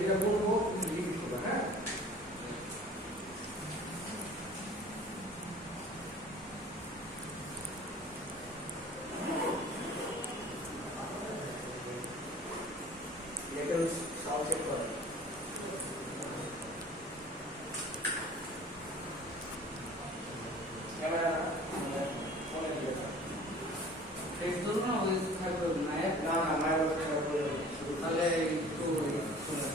এটা বলবো তুমি লিখে দিবা হ্যাঁ এটা সাউন্ড চেক করো ক্যামেরা ফোনে দিবে ফেস তো না ওই থাকবে নায়ক না না মায়ের কথা বলে তাহলে একটু শুনে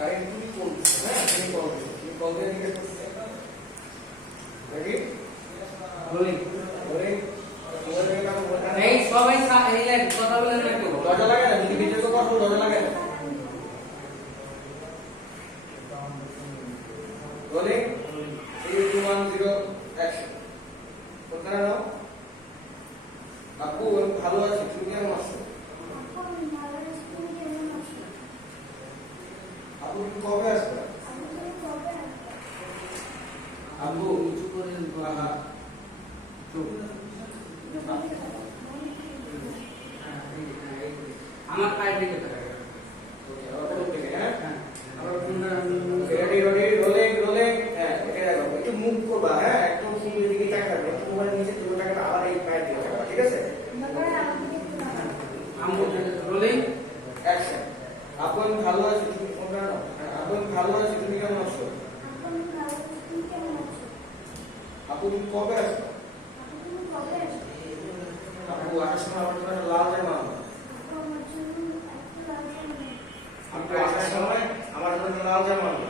আরে তুমি কোন হ্যাঁ তুমি কল দিয়ে নিয়ে করতে রেডি রোলিং ওরে ওরে কাম ওটা এই সবাই এই লাইন কথা বলেন না কেউ দরজা লাগে না যদি ভিডিও তো করো দরজা লাগে না রোলিং 3 2 1 0 অ্যাকশন কোথায় নাও আপু ভালো আছি তুমি কেমন আছো আপু তুমি কবে আসবে আবু উঁচু করে হ্যাঁ চুপ আমার পায়ের দিকে তাকাবে ওকে ওটা থেকে হ্যাঁ হ্যাঁ আমরা রেডি রেডি রোলিং রোলিং হ্যাঁ এটা দেখো একটু মুভ করবা হ্যাঁ একদম সুন্দর দিকে তাকাবে মোবাইল নিচে তুলে তাকাবে আবার এই পায়ের দিকে তাকাবে ঠিক আছে আমু রোলিং অ্যাকশন আপু আমি ভালো আছি তুমি কোনটা নাও আপু আমি ভালো আছি তুমি কেমন আছো আপু তুমি কবে আসবে আপু আসার সময় আমার জন্য একটা লাল জামা আনো আপু আসার সময় আমার জন্য একটা লাল জামা আনো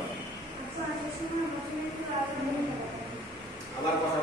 আবার কথা